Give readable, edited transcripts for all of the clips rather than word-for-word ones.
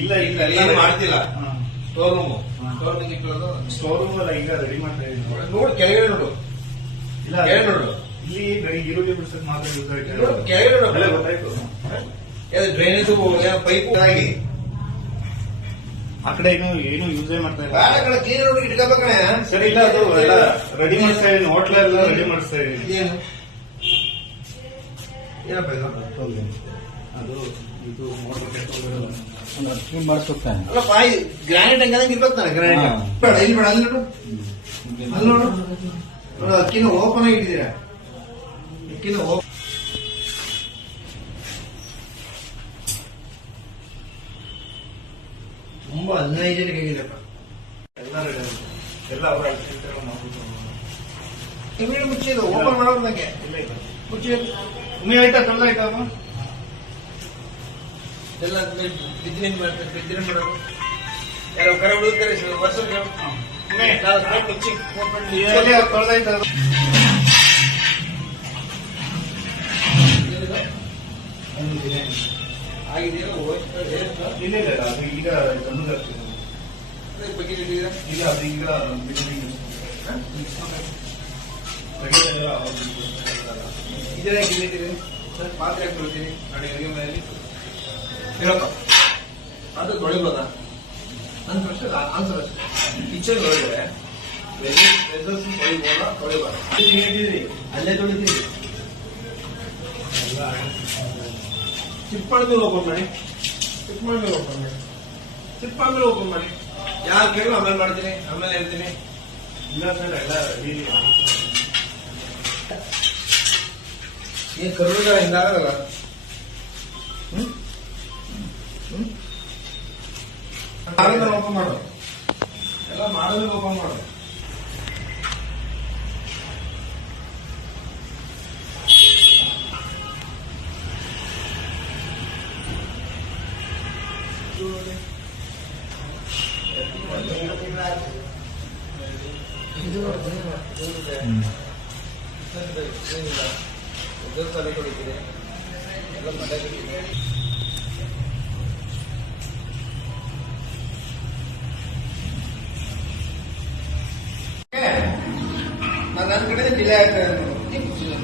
ಇಲ್ಲ ಇಲ್ಲ ಏನು ಮಾಡ್ತಿಲ್ಲ. ಸ್ಟೋರ್ ರೂಮ್ ಸ್ಟೋರ್ ರೂಮ್ ಅಲ್ಲ, ಈಗ ರೆಡಿ ಮಾಡ್ತಾ ಇದ್ದೀನಿ. ನೋಡು ಕೆಳಗಡೆ ನೋಡು. ಇಲ್ಲ ಕೆಳಗಡೆ ನೋಡು. ಇಲ್ಲಿ ಬರೀ ಈರುಳ್ಳಿ ಬಿಡಿಸೋದು ಮಾತ್ರ ಯೂಸ್ ಆಯ್ತು. ನೋಡು, ಕೆಳಗಡೆ ನೋಡು. ಅಲ್ಲ, ಗೊತ್ತಾಯ್ತು. ಡ್ರೈನೇಜ್ ಪೈಪ್ ಆಗಿ ಆ ಕಡೆ ಏನು ಯೂಸೇ ಮಾಡ್ತಾ ಇಲ್ಲ. ಬೇಡ ಕಡೆ ಕ್ಲೀನ್ ನೋಡಿ ಇಟ್ಕೋಬೇಕಣೆ. ಸರಿ, ಇಲ್ಲ ಅದು ಎಲ್ಲ ರೆಡಿ ಮಾಡಿಸ್ತಾ ಇದೀನಿ. ಹೋಟ್ಲೆಲ್ಲ ರೆಡಿ ಮಾಡಿಸ್ತಾ ಇದೀನಿ. ಇದೇನು ಏನಪ್ಪ ಇದು? ಅದು ಇದು ಮಾಡಿಸುತ್ತಾನೆ. ಅಲ್ಲಪ್ಪ, ಗ್ರಾನೈಟ್ ಹಂಗಂಗೆ ಇರ್ಬೇಕು ತಾನೆ ಗ್ರಾನೈಟ್. ಬೇಡ ಇಲ್ಲಿ ಬೇಡ, ಅಲ್ಲಿ ನೋಡು, ಅಲ್ಲಿ ನೋಡು ನೋಡು. ಅಕ್ಕಿನ ಓಪನ್ ಆಗಿ ಇಟ್ಟಿದ್ದೀರಾ. ಅಕ್ಕಿನ ತುಂಬಾ ಹೈಜೆನಿಕ್ ಆಗಿದೆಪ್ಪ. ಎಲ್ಲ ರೆಡಿ ಆಗಿದೆ. ಎಲ್ಲ ಅವ್ರ ಕಿವಿಡಿ ಮುಚ್ಚಿದ್ದು ಓಪನ್ ಮಾಡೋದು ನಂಗೆ. ಇಲ್ಲ ಇಲ್ಲ ಮುಚ್ಚಿ ಉಮ್ಮಿ ಆಯ್ತಾ? ಕಲ್ಲ ಆಯ್ತಾ? ಎಲ್ಲ ಬಿದ್ದಿನ ಮಾಡೋದು. ಯಾರೋ ಕರೆ ಹುಡುಕ್ತಾರೆ ವರ್ಷ ಮುಚ್ಚಿ ತೊಳೆದಾಯ್ತಾ? ಆಗಿದೆಯೋ ಇಲ್ಲ ಇಲ್ಲ, ಅದು ಈಗ ಗಮನದಾಗ್ತಿದೆ. ಬಕೆಟ್ ಇಟ್ಟಿದ್ದೀರಾ? ಇಲ್ಲ, ಅದು ಈಗ ಇದನ್ನ ಇಟ್ಟಿದ್ದೀರಿ ಸರ್. ಪಾತ್ರೆ ಹಾಕೊಳ್ತೀನಿ ನೋಡಿ ಅಡುಗೆ ಮನೆಯಲ್ಲಿ. ಹೇಳಪ್ಪ, ಅದು ತೊಳಿಬೋದಾ? ನನ್ನ ಪ್ರಶ್ನೆ ಆನ್ಸರ್ ಅಷ್ಟೇ. ಕಿಚನ್ ಒಳಗಡೆ ವೆಸಲ್ಸ್ ತೊಳಿಬೋದಾ ತೊಳಿಬೋದಾ? ಅಲ್ಲೇ ತೊಳಿತೀರಿ. ಚಿಪ್ಪಳ ಮೇಲೆ ಓಪನ್ ಮಾಡಿ. ಚಿಪ್ಪಳ ಮೇಲೆ ಓಪನ್ ಮಾಡಿ. ಚಿಪ್ಪಳ ಮೇಲೆ ಓಪನ್ ಮಾಡಿ. ಯಾರು ಕೇಳು ಆಮೇಲೆ ಮಾಡ್ತೀನಿ, ಆಮೇಲೆ ಹೇಳ್ತೀನಿ. ಇಲ್ಲ ಸರ್, ಎಲ್ಲ ರೆಡಿ. ನೀನು ಕರುಗಳ ಹಿಂಗಾಗಲ್ಲ. ಓಪನ್ ಮಾಡು. ಎಲ್ಲ ಮಾಡೋದ್ರಲ್ಲಿ ಓಪನ್ ಮಾಡು. ತಲೆ ಕೊಡಿದ್ದೀರಿ ಎಲ್ಲ ಮಳೆ ನನ್ನ ಕಡೆ ಡಿಲೇ ಆಗ್ತದೆ.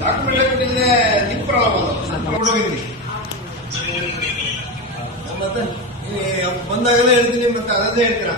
ಡಾಕ್ಯುಮೆಂಟ್ ಡಿಲೇ ನಿಮ್ಮ ಪ್ರಾಬ್ಲಮ್ ಹೋಗಿದ್ದೀನಿ. ಮತ್ತೆ ಬಂದಾಗೆಲ್ಲ ಹೇಳ್ತೀನಿ, ಮತ್ತೆ ಅದನ್ನೇ ಹೇಳ್ತೀರಾ.